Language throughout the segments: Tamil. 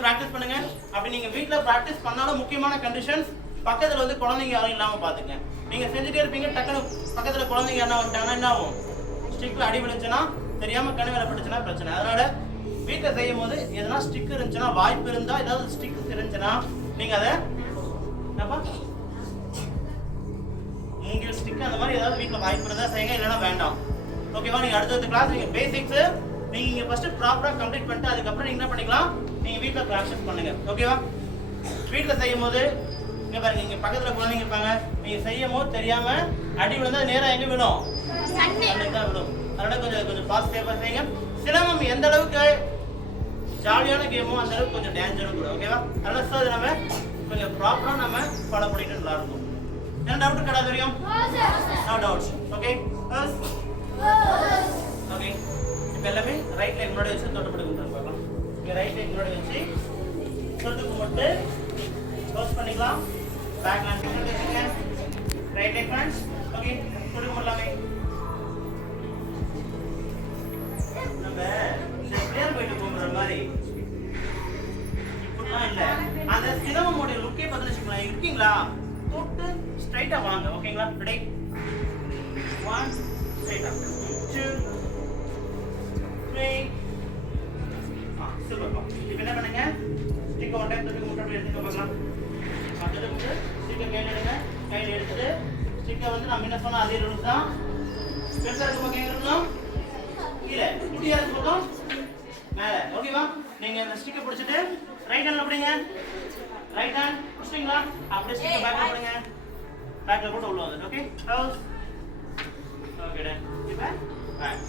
வீட்டில் ப்ராக்டிஸ் பண்ணுங்க. அப்படி நீங்கள் வீட்டில் ப்ராக்டிஸ் பண்ணாலும் முக்கியமான கண்டிஷன்ஸ் பக்கத்தில் வந்து குழந்தைங்க யாரும் இல்லாமல் பார்த்துங்க நீங்கள் செஞ்சுட்டே இருப்பீங்க டக்குனு பக்கத்தில் குழந்தைங்க என்ன வந்துட்டாங்கன்னா என்ன ஆகும்? ஸ்டிக்கில் அடி விழுந்துச்சுன்னா தெரியாமல் கண் வேலை பட்டுச்சுன்னா பிரச்சனை. அதனால வீட்டில் செய்யும் போது எதனா ஸ்டிக் இருந்துச்சுன்னா வாய்ப்பு இருந்தால் ஏதாவது ஸ்டிக் இருந்துச்சுன்னா நீங்கள் அதை என்னப்பா? மூங்கில் ஸ்டிக் அந்த மாதிரி ஏதாவது வீட்டில் வாய்ப்பு இருந்தால் செய்யுங்க இல்லைன்னா வேண்டாம். ஓகேவா நீங்கள் அடுத்தடுத்த கிளாஸ் நீங்கள் பேசிக்ஸு நீங்கள் இங்கே ஃபஸ்ட்டு ப்ராப்பராக கம்ப்ளீட் பண்ணிட்டு அதுக்கப்புறம் நீங்கள் என்ன பண்ணிக்கலாம்? நீங்கள் வீட்டில் ப்ராக்டிஸ் பண்ணுங்க. ஓகேவா வீட்டில் செய்யும் போது இங்கே பாருங்க இங்கே பக்கத்தில் குழந்தைங்க இருப்பாங்க. நீங்கள் செய்யும் போது தெரியாமல் அடி விழுந்தா நேராக எங்கே விழும்? கண்ணுக்கு தான் விழும். அதனால கொஞ்சம் கொஞ்சம் ஃபாஸ்ட் பேப்பர் செய்யுங்க. சிலம்பம் எந்த அளவுக்கு ஜாலியான கேமோ அந்த அளவுக்கு கொஞ்சம் டேஞ்சரும் கூட ஓகேவா அதனால அதை நம்ம கொஞ்சம் ப்ராப்பராக நம்ம ஃபாலோ பண்ணிட்டு நல்லா இருக்கும் என்ன டவுட் கிடையாது வரையும் நோ டவுட்ஸ் ஓகே ஓகே இப்போ எல்லாமே ரைட் லைன் முன்னாடி வச்சு தொட்டு படுக்க பார்க்கலாம். இங்கே ரைட் லைன் முன்னாடி வச்சு தொட்டு கும்பிட்டு க்ளோஸ் பண்ணிக்கலாம். Back line right line friends okay தொட்டு கும்பிடலாமே நம்ம பிளேயர் போயிட்டு கும்பிடுற மாதிரி. இப்படிலாம் இல்ல. அந்த சிலம்பமுடைய லுக்கே பார்த்து வச்சுக்கலாம் இருக்கீங்களா? தொட்டு ஸ்ட்ரைட்டா வாங்க. ஓகேங்களா ரெடி ஒன் ஸ்ட்ரைட்டா டூ தொட்டு முட்டு ஸ்டிக்கை கையில் எடுங்க கையில் எடுத்துட்டு ஸ்டிக்கை வந்து நம்ம என்ன சொன்னா அதே ரூல்ஸ் தான் பெருசாக இருக்க பக்கம் எங்க இருக்கணும் கீழே குட்டியா இருக்க பக்கம் மேல ஓகேவா நீங்கள் இந்த ஸ்டிக்கை பிடிச்சிட்டு ரைட் ஹேண்ட்ல பிடிங்க ரைட் ஹேண்ட் பிடிச்சிங்களா அப்படியே ஸ்டிக்கை பேக்கில் பிடிங்க பேக்கில் போட்டு உள்ள வந்து ஓகே க்ளோஸ் ஓகே டன் இப்போ பேக்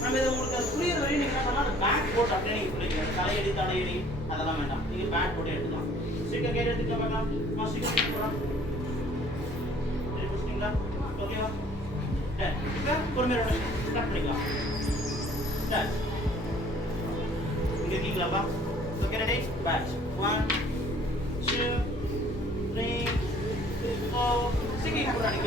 நம்ம இது உங்களுக்கு அது புரியுற வரையும் நீங்கள் என்ன பண்ணலாம் பேக் போட்டு அப்படியே நீங்க பிடிங்க தலையடி தலையடி அதெல்லாம் வேண்டாம். நீங்க பேட் போட்டு எடுத்துக்கலாம். ஸ்டிக்கை கையில் எடுத்துக்கலாம் பார்க்கலாம் நான் ஸ்டிக்கை போடலாம். சரி பிடிச்சிங்களா ஓகேவா? டன் இப்போ பொறுமையாக ஸ்டார்ட் பண்ணிக்கலாம். டன் இங்க இருக்கீங்களாப்பா okay ready batch one two three four சிக்கி கூட அடிக்க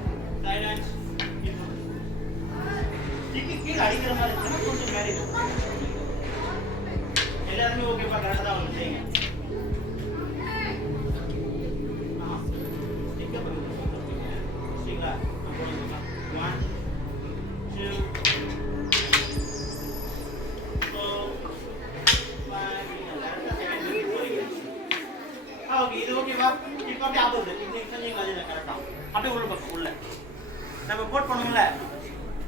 எல்லாருமே ஓகேப்பா கரெக்டாக தான் வந்து சரிங்களா? ஒன் டூ ஓகே இது ஓகேவா இப்போ அப்படியே ஆப்போசிட் இது செஞ்சீங்களா கரெக்டாக அப்படியே உள்ள பக்கம் உள்ள. நம்ம போட் பண்ணுவோம்ல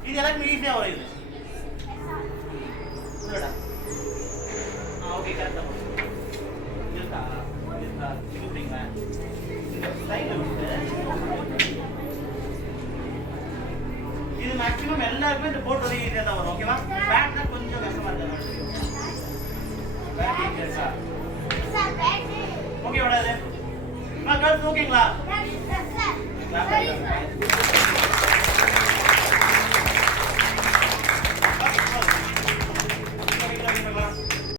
இது எல்லாருக்கும் ஈஸியாக வரும் இது ஓகே கரெக்டாக இருக்கா இருக்கா இது மேக்ஸிமம் எல்லாருக்குமே இந்த போட் வந்து ஈஸியாக தான் வரும் ஓகேவா பேக் தான் கொஞ்சம் கஷ்டமாக இருக்கிற பேக் ஈஸியாக இருக்கா ஓகே விடாது கேர்ள்ஸ் ஓகேங்களா